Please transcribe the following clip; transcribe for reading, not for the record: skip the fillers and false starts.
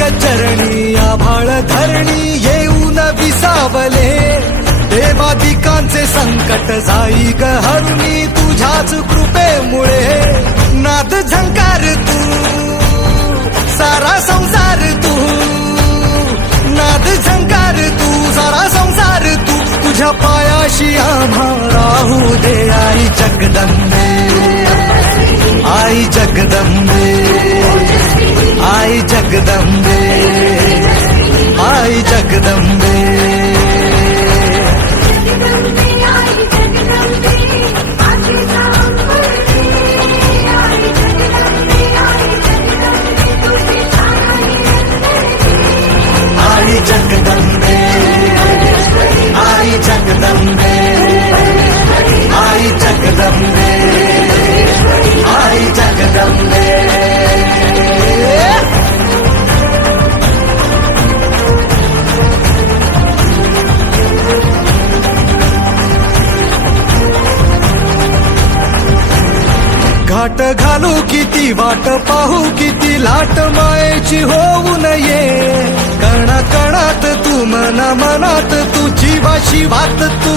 ग चरणी आभाळ धरणी येऊन विसावले देवादिकांचे संकट जाई ग हरुणी तुझ्याच कृपेमुळे नाद झंकार तू सारा संसार तू नाद झंकार तू सारा संसार तू तुझ्या पायाशी आम्हा राहू दे आई जगदंबे आई जगदंबे आई जगदंबे आई जगदंबे आई जगदंबे आई जगदंबे आई जगदंबे आई जगदंबे घाट घालू किती वाट पाहू किती लाट मायेची होऊ नये कणा कणात तू मना मनात तू जीवाशी वात तू